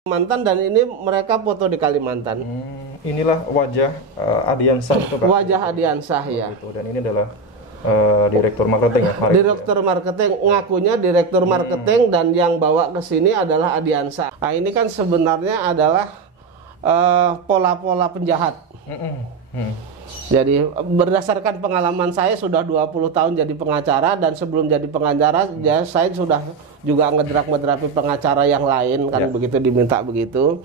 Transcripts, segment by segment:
Kalimantan dan ini mereka foto di Kalimantan. Inilah wajah Adiansah itu Pak. Wajah Adiansah ya. Gitu. Dan ini adalah direktur marketing ya. Direktur marketing, ngakunya direktur marketing dan yang bawa ke sini adalah Adiansah. Nah, ini kan sebenarnya adalah pola-pola penjahat. Jadi berdasarkan pengalaman saya sudah 20 tahun jadi pengacara, dan sebelum jadi pengacara ya, saya sudah juga ngedrak-ngedrapi pengacara yang lain kan, begitu diminta begitu.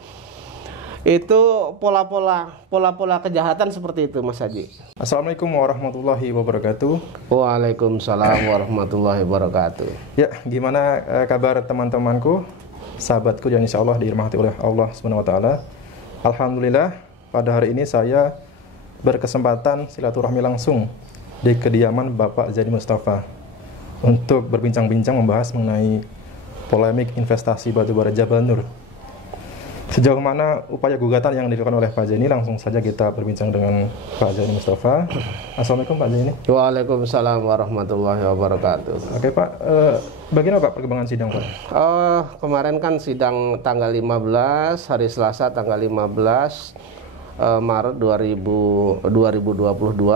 Itu pola-pola kejahatan seperti itu Mas Haji. Assalamualaikum warahmatullahi wabarakatuh. Waalaikumsalam warahmatullahi wabarakatuh. Ya, gimana kabar teman-temanku, sahabatku yang insya Allah dirahmati oleh Allah Subhanahu Wa Taala. Alhamdulillah, pada hari ini saya berkesempatan silaturahmi langsung di kediaman Bapak Zaini Mustafa untuk berbincang-bincang membahas mengenai polemik investasi batubara Jabal Nur. Sejauh mana upaya gugatan yang dilakukan oleh Pak Zaini, langsung saja kita berbincang dengan Pak Zaini Mustafa. Assalamualaikum Pak Zaini. Waalaikumsalam warahmatullahi wabarakatuh. Oke Pak, bagaimana Pak perkembangan sidang Pak? Kemarin kan sidang tanggal 15, hari Selasa tanggal 15 Maret 2022,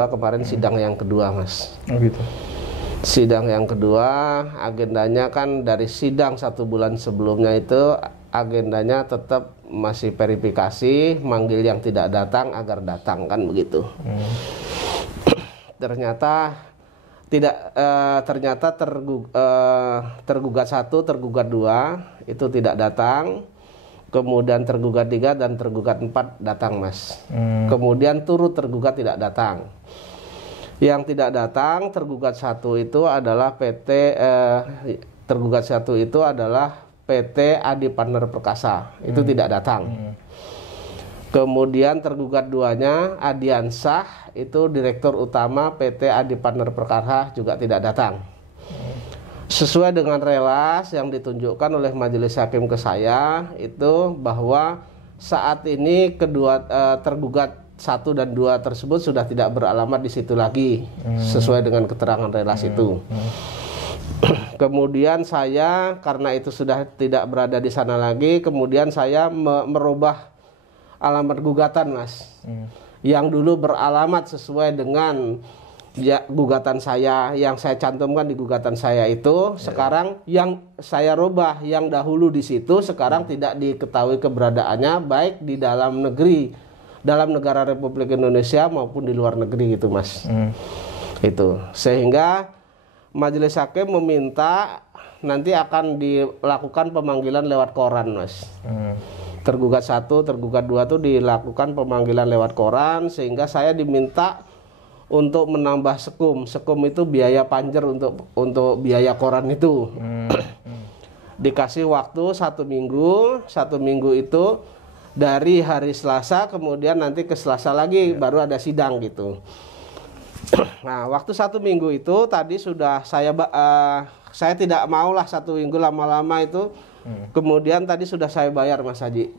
kemarin sidang yang kedua Mas. Oh gitu. Sidang yang kedua, agendanya kan dari sidang 1 bulan sebelumnya itu agendanya tetap masih verifikasi, manggil yang tidak datang agar datang kan begitu. Ternyata tidak, tergugat 1, tergugat 2 itu tidak datang. Kemudian tergugat 3 dan tergugat 4 datang Mas. Kemudian turut tergugat tidak datang. Yang tidak datang tergugat 1 itu adalah tergugat 1 itu adalah PT Adi Partner Perkasa. Itu tidak datang. Kemudian tergugat 2-nya Adiansah, itu direktur utama PT Adi Partner Perkasa, juga tidak datang. Sesuai dengan relas yang ditunjukkan oleh majelis hakim ke saya itu bahwa saat ini kedua tergugat 1 dan 2 tersebut sudah tidak beralamat di situ lagi, sesuai dengan keterangan relas itu. Kemudian saya karena itu sudah tidak berada di sana lagi, kemudian saya merubah alamat gugatan Mas. Yang dulu beralamat sesuai dengan gugatan saya, yang saya cantumkan di gugatan saya itu, sekarang yang saya rubah, yang dahulu di situ sekarang tidak diketahui keberadaannya, baik di dalam negeri, dalam negara Republik Indonesia maupun di luar negeri gitu Mas. Itu sehingga majelis hakim meminta nanti akan dilakukan pemanggilan lewat koran Mas. Tergugat 1, tergugat 2 itu dilakukan pemanggilan lewat koran, sehingga saya diminta untuk menambah sekum. Sekum itu biaya panjer untuk biaya koran itu. Dikasih waktu 1 minggu. 1 minggu itu dari hari Selasa, kemudian nanti ke Selasa lagi baru ada sidang gitu. Nah, waktu 1 minggu itu tadi sudah saya tidak maulah 1 minggu lama-lama itu. Kemudian tadi sudah saya bayar Mas Haji.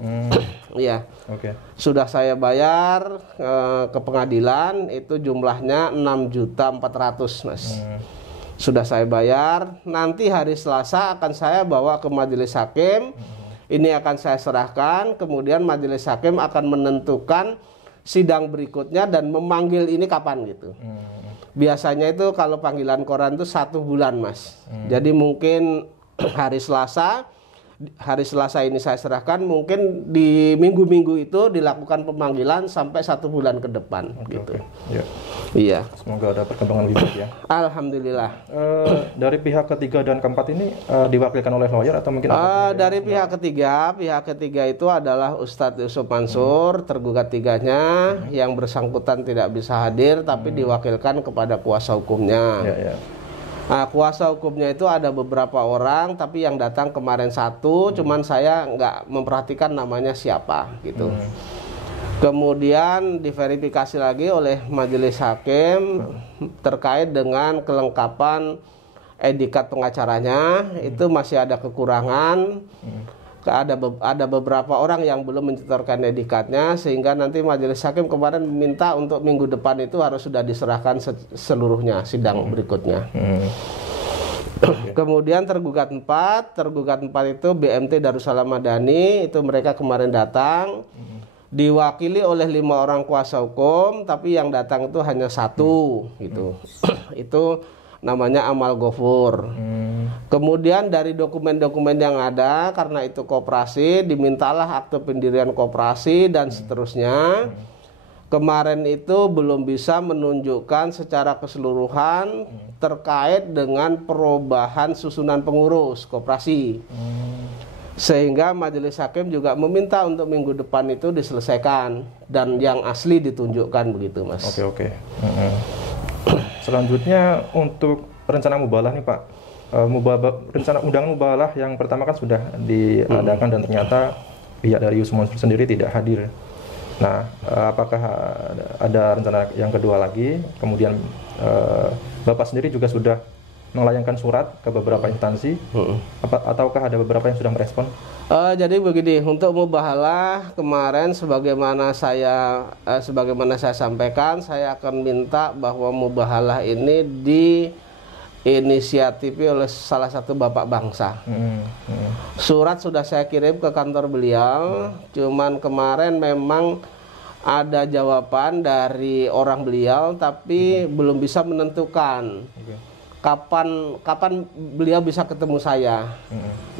Iya. Oke. Sudah saya bayar ke pengadilan, itu jumlahnya 6.400.000 Mas. Sudah saya bayar. Nanti hari Selasa akan saya bawa ke majelis hakim. Ini akan saya serahkan, kemudian majelis hakim akan menentukan sidang berikutnya dan memanggil ini kapan gitu. Biasanya itu kalau panggilan koran itu 1 bulan Mas. Jadi mungkin hari Selasa ini saya serahkan, mungkin di minggu-minggu itu dilakukan pemanggilan sampai 1 bulan ke depan gitu. Ya. Iya. Semoga ada perkembangan lebih baik ya. Alhamdulillah. Dari pihak ketiga dan keempat ini diwakilkan oleh lawyer atau mungkin dari pihak ketiga itu adalah Ustadz Yusuf Mansur, tergugat 3-nya, yang bersangkutan tidak bisa hadir tapi diwakilkan kepada kuasa hukumnya. Nah, kuasa hukumnya itu ada beberapa orang, tapi yang datang kemarin 1, cuman saya nggak memperhatikan namanya siapa gitu. Kemudian diverifikasi lagi oleh majelis hakim terkait dengan kelengkapan edikat pengacaranya, itu masih ada kekurangan. Ada beberapa orang yang belum mencetorkan edikatnya, sehingga nanti majelis hakim kemarin meminta untuk minggu depan itu harus sudah diserahkan seluruhnya sidang berikutnya. Kemudian tergugat 4 itu BMT Darussalam Madani, itu mereka kemarin datang. Diwakili oleh 5 orang kuasa hukum, tapi yang datang itu hanya 1 gitu. Itu namanya Amal Ghafur. Kemudian dari dokumen-dokumen yang ada, karena itu koperasi, dimintalah akte pendirian koperasi dan seterusnya. Kemarin itu belum bisa menunjukkan secara keseluruhan terkait dengan perubahan susunan pengurus koperasi. Sehingga majelis hakim juga meminta untuk minggu depan itu diselesaikan dan yang asli ditunjukkan begitu, Mas. Oke. Selanjutnya untuk rencana mubalah nih, Pak. Rencana undangan mubalah yang pertama kan sudah diadakan dan ternyata pihak dari Yusuf Mansur sendiri tidak hadir. Nah, apakah ada rencana yang kedua lagi? Kemudian Bapak sendiri juga sudah melayangkan surat ke beberapa instansi, ataukah ada beberapa yang sudah merespon? Jadi begini, untuk mubahalah kemarin sebagaimana saya sampaikan, saya akan minta bahwa mubahalah ini diinisiatifi oleh salah satu bapak bangsa. Surat sudah saya kirim ke kantor beliau, cuman kemarin memang ada jawaban dari orang beliau, tapi belum bisa menentukan. Kapan beliau bisa ketemu saya.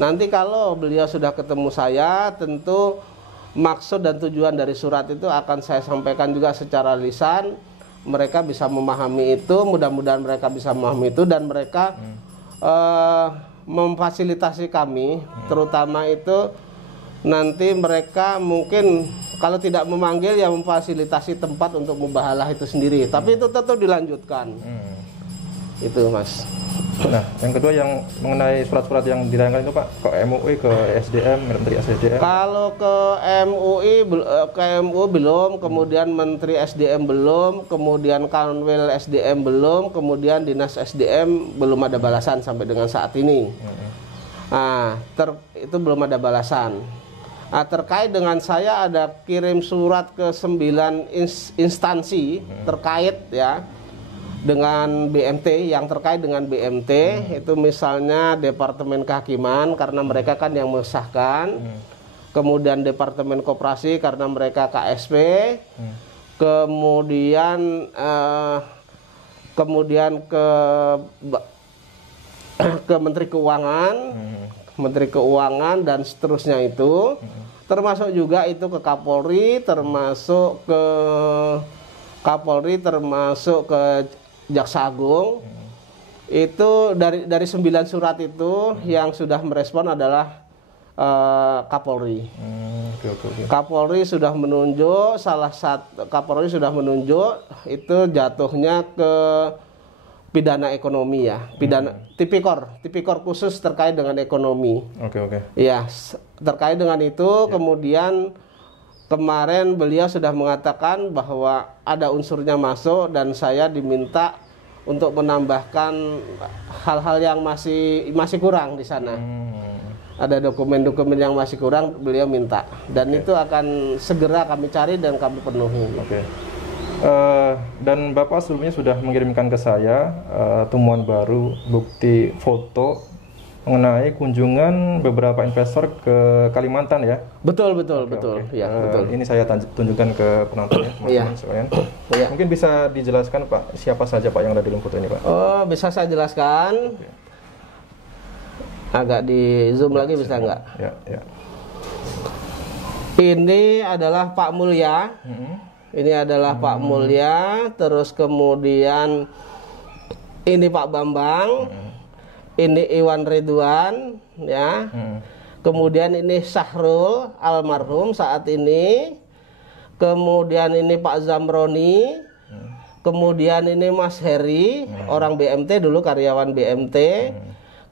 Nanti kalau beliau sudah ketemu saya, tentu maksud dan tujuan dari surat itu akan saya sampaikan juga secara lisan. Mereka bisa memahami itu, mudah-mudahan mereka bisa memahami itu, dan mereka memfasilitasi kami, terutama itu nanti mereka mungkin kalau tidak memanggil ya memfasilitasi tempat untuk mubahalah itu sendiri, tapi itu tetap dilanjutkan. Itu, Mas. Nah, yang kedua yang mengenai surat-surat yang dilayangkan itu, Pak, ke MUI, ke SDM, Menteri SDM. Kalau ke MUI, MUI belum, kemudian Menteri SDM belum, kemudian Kanwil SDM belum, kemudian Dinas SDM belum ada balasan sampai dengan saat ini. Nah, itu belum ada balasan. Nah, terkait dengan saya ada kirim surat ke 9 instansi terkait ya dengan BMT, yang terkait dengan BMT itu misalnya Departemen Kehakiman karena mereka kan yang mengesahkan, kemudian Departemen Koperasi karena mereka KSP, kemudian ke Menteri Keuangan dan seterusnya itu, termasuk juga itu ke Kapolri, termasuk ke Jaksa Agung. Itu dari 9 surat itu yang sudah merespon adalah Kapolri. Kapolri sudah menunjuk itu jatuhnya ke pidana ekonomi ya, tipikor khusus terkait dengan ekonomi. Ya, terkait dengan itu kemudian kemarin beliau sudah mengatakan bahwa ada unsurnya masuk dan saya diminta untuk menambahkan hal-hal yang masih kurang di sana. Ada dokumen-dokumen yang masih kurang, beliau minta, dan itu akan segera kami cari dan kami penuhi. Dan Bapak sebelumnya sudah mengirimkan ke saya temuan baru bukti foto mengenai kunjungan beberapa investor ke Kalimantan ya. Betul. Ya, betul. Ini saya tunjukkan ke penonton ya, teman-teman sekalian. Mungkin bisa dijelaskan, Pak, siapa saja, Pak, yang ada di dalam foto ini, Pak? Oh, bisa saya jelaskan. Agak di zoom lagi bisa nggak? Ya. Ini adalah Pak Mulya. Ini adalah Pak Mulya, terus kemudian ini Pak Bambang. Ini Iwan Ridwan ya. Kemudian ini Syahrul almarhum saat ini. Kemudian ini Pak Zamroni. Kemudian ini Mas Heri, orang BMT dulu, karyawan BMT.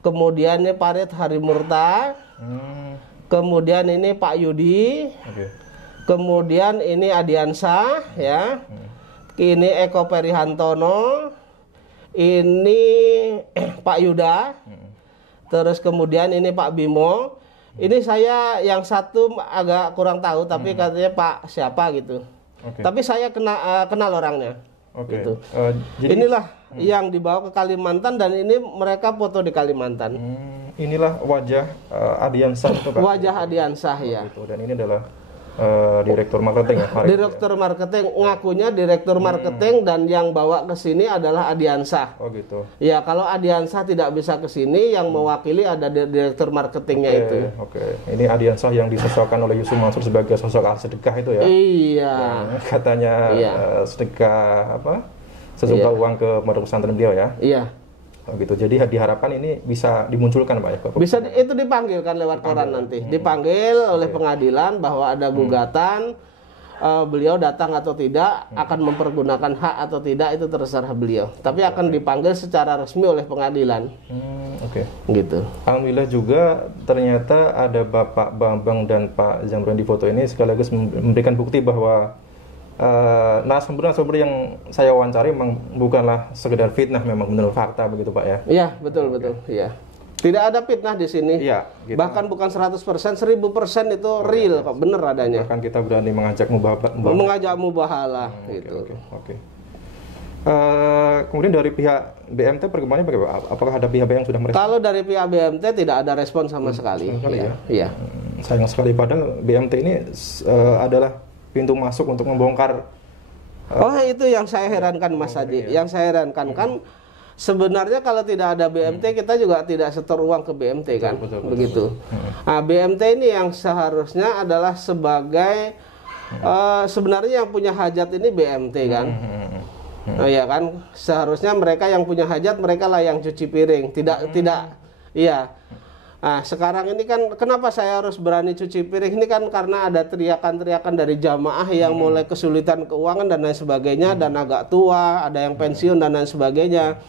Kemudian ini Farid Harimurta. Kemudian ini Pak Yudi. Kemudian ini Adiansa ya. Ini Eko Perihantono. Ini Pak Yuda, terus kemudian ini Pak Bimo. Ini saya yang satu agak kurang tahu, tapi katanya Pak siapa gitu. Tapi saya kenal orangnya. Gitu. Jadi yang dibawa ke Kalimantan, dan ini mereka foto di Kalimantan. Inilah wajah Adiansah itu Pak. Wajah Adiansah ya. Gitu. Dan ini adalah direktur marketing ya. Direktur marketing, ngakunya direktur marketing, dan yang bawa ke sini adalah Adiansah. Oh gitu. Ya, kalau Adiansah tidak bisa ke sini, yang mewakili ada direktur marketingnya itu. Oke. Ini Adiansah yang disosokkan oleh Yusuf Mansur sebagai sosok ahli sedekah itu ya. Iya. Yang katanya sedekah sesumbang uang ke pondok pesantren beliau ya. Iya. Oh gitu. Jadi diharapkan ini bisa dimunculkan Pak ya. Bisa itu dipanggil kan lewat koran nanti. Dipanggil oleh pengadilan bahwa ada gugatan, beliau datang atau tidak, akan mempergunakan hak atau tidak itu terserah beliau. Tapi akan dipanggil secara resmi oleh pengadilan. Oke. Gitu. Alhamdulillah juga ternyata ada Bapak Bambang dan Pak Zamrun di foto ini sekaligus memberikan bukti bahwa narasumber yang saya wawancari memang bukanlah sekedar fitnah, memang benar fakta begitu Pak ya. Iya, betul. Iya. Tidak ada fitnah di sini. Iya, gitu. Bahkan bukan 100%, 1000% itu real kok, bener adanya. Bahkan kita berani mengajak mubahalah gitu. Oke. Kemudian dari pihak BMT perkembangannya bagaimana? Apakah ada pihak yang sudah merespon? Kalau dari pihak BMT tidak ada respon sama sekali. Iya. Sayang sekali, padahal BMT ini adalah pintu masuk untuk membongkar. Itu yang saya herankan Mas Haji. Yang saya herankan kan sebenarnya kalau tidak ada BMT kita juga tidak setor uang ke BMT kan. Begitu. Nah, BMT ini yang seharusnya adalah sebagai sebenarnya yang punya hajat ini BMT kan. Ya kan, seharusnya mereka yang punya hajat, mereka lah yang cuci piring. Iya. Nah, sekarang ini kan kenapa saya harus berani cuci piring? Ini kan karena ada teriakan-teriakan dari jamaah yang mulai kesulitan keuangan dan lain sebagainya, dan agak tua, ada yang pensiun dan lain sebagainya.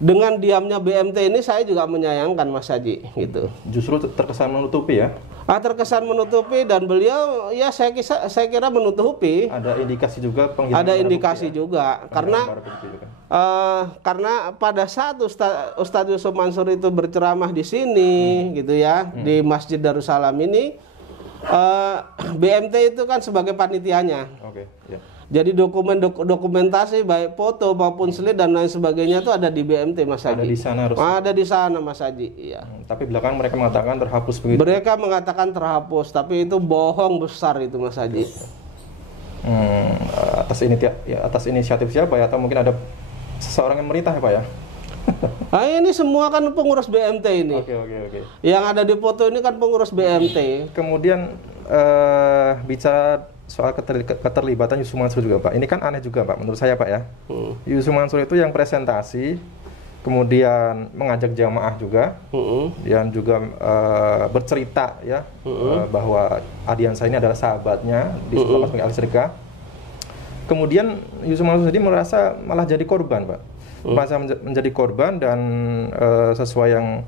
Dengan diamnya BMT ini saya juga menyayangkan Mas Haji gitu. Justru terkesan menutupi ya? Terkesan menutupi, dan beliau ya saya kira menutupi. Ada indikasi juga penghilangan. Ada indikasi juga karena pada saat Ustadz Yusuf Mansur itu berceramah di sini gitu ya, di Masjid Darussalam ini, BMT itu kan sebagai panitianya. Jadi dokumentasi baik foto maupun slide dan lain sebagainya itu ada di BMT Mas Haji. Ada di sana harus. Ada di sana Mas Haji. Iya. Tapi belakangan mereka mengatakan terhapus begitu. Mereka mengatakan terhapus, tapi itu bohong besar itu Mas Haji. Atas inisiatif siapa ya? Atau mungkin ada seseorang yang merintah ya Pak ya? Ini semua kan pengurus BMT ini. Oke. Yang ada di foto ini kan pengurus BMT. Kemudian bicara soal keterlibatan Yusuf Mansur juga Pak. Ini kan aneh juga Pak menurut saya Pak ya. Yusuf Mansur itu yang presentasi, kemudian mengajak jamaah juga, dan juga bercerita ya bahwa Adiansah ini adalah sahabatnya, disebut sebagai ahli sedekah. Kemudian Yusuf Mansur sendiri merasa malah jadi korban Pak. Merasa menjadi korban, dan sesuai yang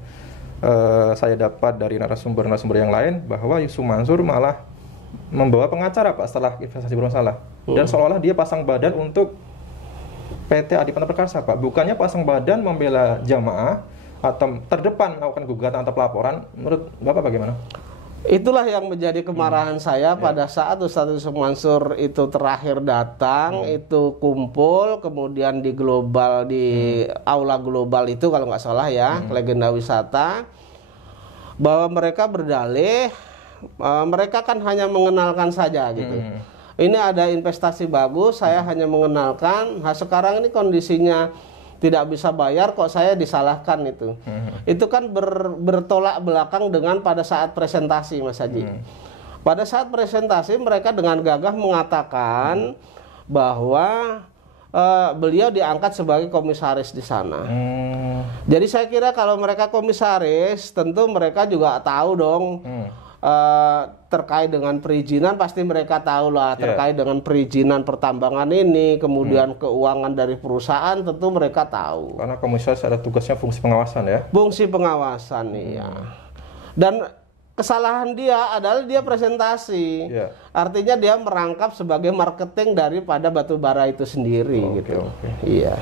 saya dapat dari narasumber yang lain, bahwa Yusuf Mansur malah membawa pengacara Pak setelah investasi bermasalah, dan seolah-olah dia pasang badan untuk PT Adipanta Perkasa Pak. Bukannya pasang badan membela jamaah atau terdepan melakukan gugatan atau pelaporan. Menurut Bapak bagaimana? Itulah yang menjadi kemarahan saya pada saat Ustadz Yusuf Mansur itu terakhir datang, itu kumpul, kemudian di global, di aula global itu kalau nggak salah ya, Legenda Wisata, bahwa mereka berdalih, mereka kan hanya mengenalkan saja gitu. Ini ada investasi bagus, saya hanya mengenalkan. Nah, sekarang ini kondisinya tidak bisa bayar, kok saya disalahkan itu. Itu kan bertolak belakang dengan pada saat presentasi Mas Haji. Pada saat presentasi mereka dengan gagah mengatakan bahwa beliau diangkat sebagai komisaris di sana. Jadi saya kira kalau mereka komisaris, tentu mereka juga tahu dong. Terkait dengan perizinan pasti mereka tahu lah, terkait dengan perizinan pertambangan ini, kemudian keuangan dari perusahaan tentu mereka tahu. Karena komisaris ada tugasnya fungsi pengawasan ya. Fungsi pengawasan iya. Dan kesalahan dia adalah dia presentasi. Artinya dia merangkap sebagai marketing daripada batubara itu sendiri gitu. Iya.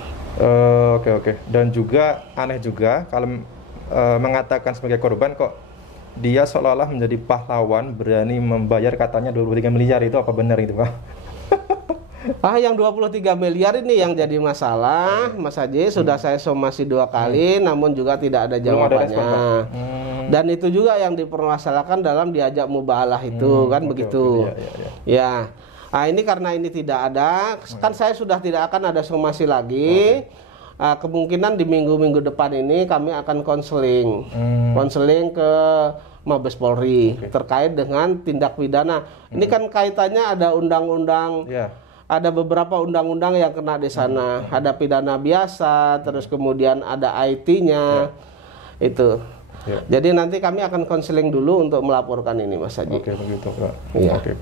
Oke. Dan juga aneh juga kalau mengatakan sebagai korban, kok dia seolah-olah menjadi pahlawan, berani membayar katanya 23 miliar, itu apa benar itu Pak? Yang 23 miliar ini yang jadi masalah, Mas Haji. Sudah saya somasi 2 kali, namun juga tidak ada jawabannya. Belum ada respon, Pak. Dan itu juga yang dipermasalahkan dalam diajak mubahalah itu, kan begitu. Ya. Nah, ini karena ini tidak ada, kan saya sudah tidak akan ada somasi lagi. Kemungkinan di minggu-minggu depan ini kami akan konseling ke Mabes Polri terkait dengan tindak pidana. Ini kan kaitannya ada undang-undang, ada beberapa undang-undang yang kena di sana. Ada pidana biasa, terus kemudian ada IT-nya, itu. Jadi nanti kami akan konseling dulu untuk melaporkan ini, Mas Haji. Oke, begitu, Pak. Oke.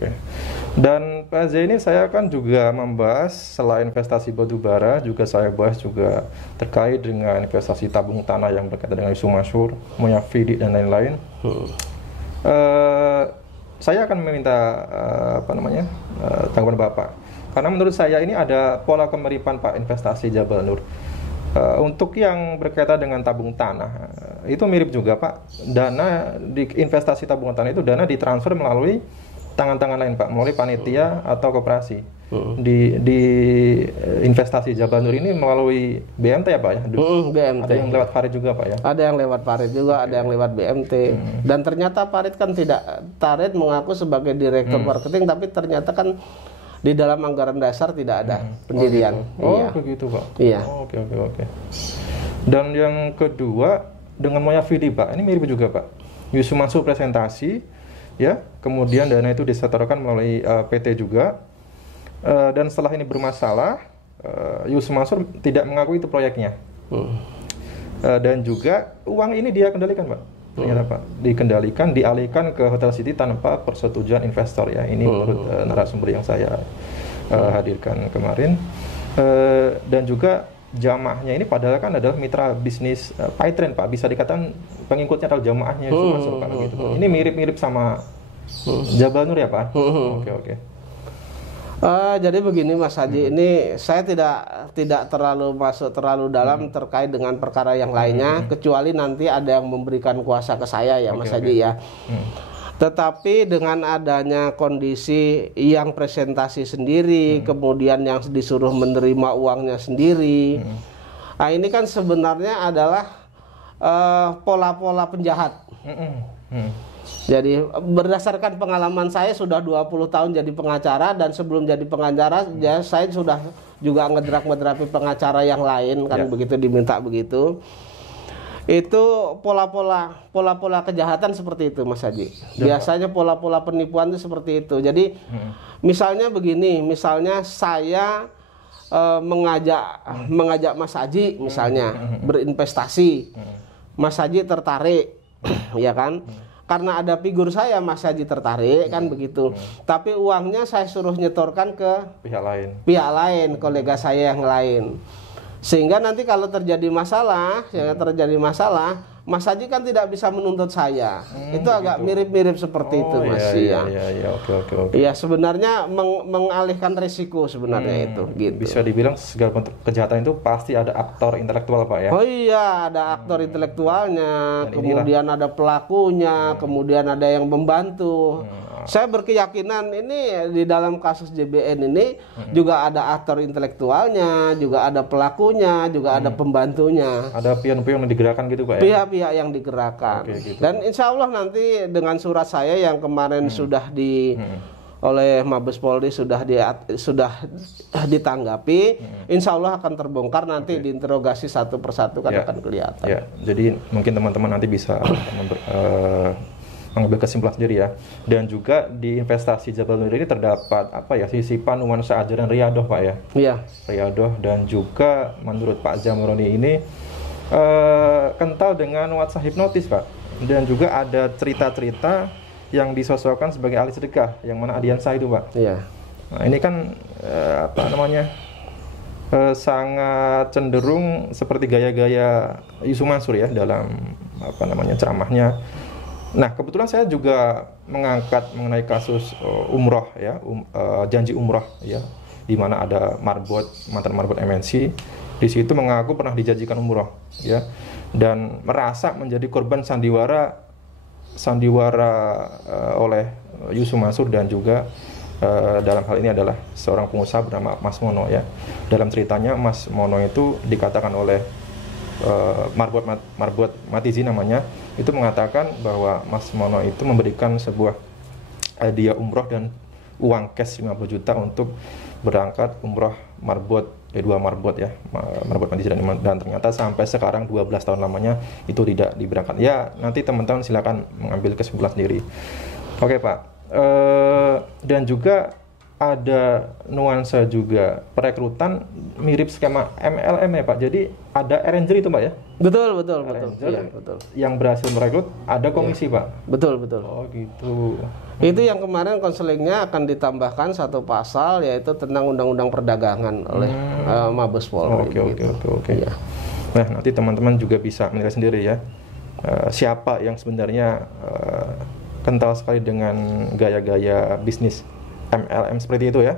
Dan Pak Z ini saya kan juga membahas selain investasi batubara, juga saya bahas juga terkait dengan investasi tabung tanah yang berkaitan dengan isu masyhur, Moya Vidi dan lain-lain. Saya akan meminta tanggapan Bapak. Karena menurut saya ini ada pola kemiripan Pak investasi Jabal Nur. Untuk yang berkaitan dengan tabung tanah, itu mirip juga Pak. Dana di investasi tabungan tanah itu dana ditransfer melalui tangan-tangan lain Pak, melalui panitia atau koperasi. Di investasi Jabal Nur ini melalui BMT ya Pak ya? BMT. Ada yang lewat Farid juga Pak ya? Ada yang lewat Farid juga, ada yang lewat BMT. Dan ternyata Farid kan Farid mengaku sebagai direktur marketing, tapi ternyata kan di dalam anggaran dasar tidak ada pendirian. Begitu Pak. Iya. Oke. Dan yang kedua dengan Moya Vidi Pak, ini mirip juga Pak. Yusuf Mansur presentasi, ya, kemudian dana itu disetorkan melalui PT juga. Dan setelah ini bermasalah, Yusuf Mansur tidak mengakui itu proyeknya. Dan juga uang ini dia kendalikan Pak. Ternyata Pak, dikendalikan, dialihkan ke Hotel City tanpa persetujuan investor ya. Ini menurut narasumber yang saya hadirkan kemarin. Dan juga jamaahnya ini padahal kan adalah mitra bisnis Paitren Pak. Bisa dikatakan pengikutnya adalah jamaahnya Masuk kalau gitu. Ini mirip-mirip sama Jabal Nur ya Pak? Oke. Jadi begini Mas Haji, ini saya tidak terlalu masuk terlalu dalam terkait dengan perkara yang lainnya, kecuali nanti ada yang memberikan kuasa ke saya ya Mas Haji ya. Tetapi dengan adanya kondisi yang presentasi sendiri, kemudian yang disuruh menerima uangnya sendiri, nah ini kan sebenarnya adalah pola-pola penjahat. Jadi berdasarkan pengalaman saya sudah 20 tahun jadi pengacara, dan sebelum jadi pengacara saya sudah juga ngedrapi pengacara yang lain kan begitu, diminta begitu. Itu pola-pola kejahatan seperti itu Mas Haji. Biasanya pola-pola penipuan itu seperti itu. Jadi misalnya begini, misalnya saya mengajak Mas Haji misalnya berinvestasi. Mas Haji tertarik ya kan? Karena ada figur saya Mas Haji tertarik kan begitu. Tapi uangnya saya suruh nyetorkan ke pihak lain, kolega saya yang lain. Sehingga nanti kalau terjadi masalah, Mas Haji kan tidak bisa menuntut saya. Itu agak mirip-mirip seperti itu Mas. Oke. Ya sebenarnya mengalihkan risiko sebenarnya itu. Gitu. Bisa dibilang segala bentuk kejahatan itu pasti ada aktor intelektual Pak ya? Oh iya, ada aktor intelektualnya, kemudian ada pelakunya, kemudian ada yang membantu. Saya berkeyakinan ini di dalam kasus JBN ini juga ada aktor intelektualnya, juga ada pelakunya, juga ada pembantunya. Ada pion-pion yang digerakkan gitu Pak ya? Pihak-pihak yang digerakkan. Gitu. Dan insya Allah nanti dengan surat saya yang kemarin sudah oleh Mabes Polri sudah ditanggapi, insya Allah akan terbongkar nanti diinterogasi satu persatu kan akan kelihatan. Ya, jadi mungkin teman-teman nanti bisa mengambil kesimpulan sendiri ya. Dan juga di investasi Jabal Nur ini terdapat sisipan nuansa ajaran riyadoh Pak ya. Iya. Riyadoh, dan juga menurut Pak Zamroni ini kental dengan nuansa hipnotis Pak. Dan juga ada cerita-cerita yang disosokkan sebagai ahli sedekah, yang mana Adiansa itu Pak. Iya. Nah ini kan sangat cenderung seperti gaya-gaya Yusuf Mansur ya dalam ceramahnya. Nah kebetulan saya juga mengangkat mengenai kasus umroh ya, janji umroh ya, di mana ada mantan marbot MNC di situ mengaku pernah dijanjikan umroh ya, dan merasa menjadi korban sandiwara oleh Yusuf Mansur dan juga dalam hal ini adalah seorang pengusaha bernama Mas Mono ya. Dalam ceritanya Mas Mono itu dikatakan oleh Marbot Matizi namanya, itu mengatakan bahwa Mas Mono itu memberikan sebuah hadiah umroh dan uang cash 50 juta untuk berangkat umroh dua marbot ya, Marbot Matizi dan ternyata sampai sekarang 12 tahun lamanya itu tidak diberangkat. Ya, nanti teman-teman silakan mengambil kesimpulan sendiri. Oke Pak, dan juga ada nuansa juga perekrutan mirip skema MLM ya Pak. Jadi ada arranger itu Pak ya? Betul. Iya, betul. Yang berhasil merekrut ada komisi Pak? Betul. Oh gitu. Itu yang kemarin konselingnya akan ditambahkan satu pasal, yaitu tentang undang-undang perdagangan oleh Mabes Polri. Oke. Ya. Nah, nanti teman-teman juga bisa menilai sendiri ya, siapa yang sebenarnya kental sekali dengan gaya-gaya bisnis MLM seperti itu ya.